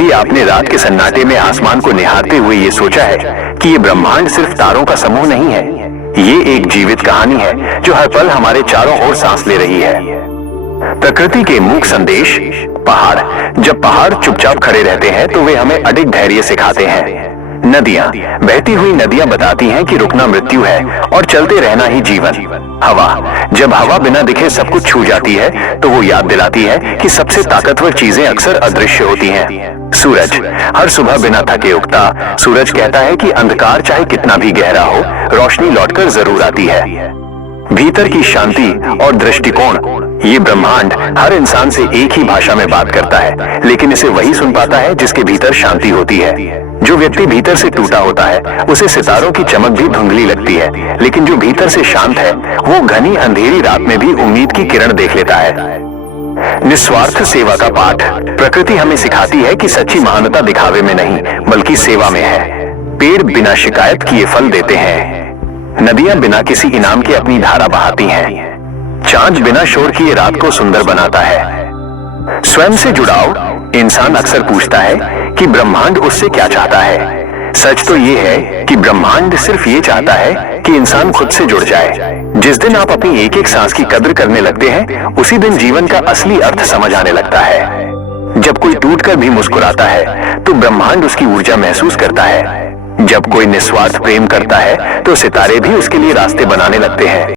कभी आपने रात के सन्नाटे में आसमान को निहारते हुए ये सोचा है कि ये ब्रह्मांड सिर्फ तारों का समूह नहीं है, ये एक जीवित कहानी है जो हर पल हमारे चारों ओर सांस ले रही है। प्रकृति के मूक संदेश। पहाड़। जब पहाड़ चुपचाप खड़े रहते हैं तो वे हमें अडिग धैर्य सिखाते हैं। नदियां। बहती हुई नदियां बताती हैं कि रुकना मृत्यु है और चलते रहना ही जीवन। हवा। जब हवा बिना दिखे सब कुछ छू जाती है तो वो याद दिलाती है कि सबसे ताकतवर चीजें अक्सर अदृश्य होती हैं। सूरज। हर सुबह बिना थके उगता सूरज कहता है कि अंधकार चाहे कितना भी गहरा हो, रोशनी लौटकर जरूर आती है। भीतर की शांति और दृष्टिकोण। ये ब्रह्मांड हर इंसान से एक ही भाषा में बात करता है, लेकिन इसे वही सुन पाता है जिसके भीतर शांति होती है। जो व्यक्ति भीतर से टूटा होता है उसे सितारों की चमक भी धुंधली लगती है, लेकिन जो भीतर से शांत है वो घनी अंधेरी रात में भी उम्मीद की किरण देख लेता है। निस्वार्थ सेवा का पाठ। प्रकृति हमें सिखाती है कि सच्ची महानता दिखावे में नहीं बल्कि सेवा में है। पेड़ बिना शिकायत किए फल देते हैं। नदियां बिना किसी इनाम के अपनी धारा बहाती हैं। चांद बिना शोर किए रात को सुंदर बनाता है। स्वयं से जुड़ाव। इंसान अक्सर पूछता है कि ब्रह्मांड उससे क्या चाहता है। सच तो ये है कि ब्रह्मांड सिर्फ ये चाहता है कि इंसान खुद से जुड़ जाए। जिस दिन आप अपनी एक एक सांस की कद्र करने लगते हैं उसी दिन जीवन का असली अर्थ समझ आने लगता है। जब कोई टूटकर भी मुस्कुराता है तो ब्रह्मांड उसकी ऊर्जा महसूस करता है। जब कोई निस्वार्थ प्रेम करता है तो सितारे भी उसके लिए रास्ते बनाने लगते हैं।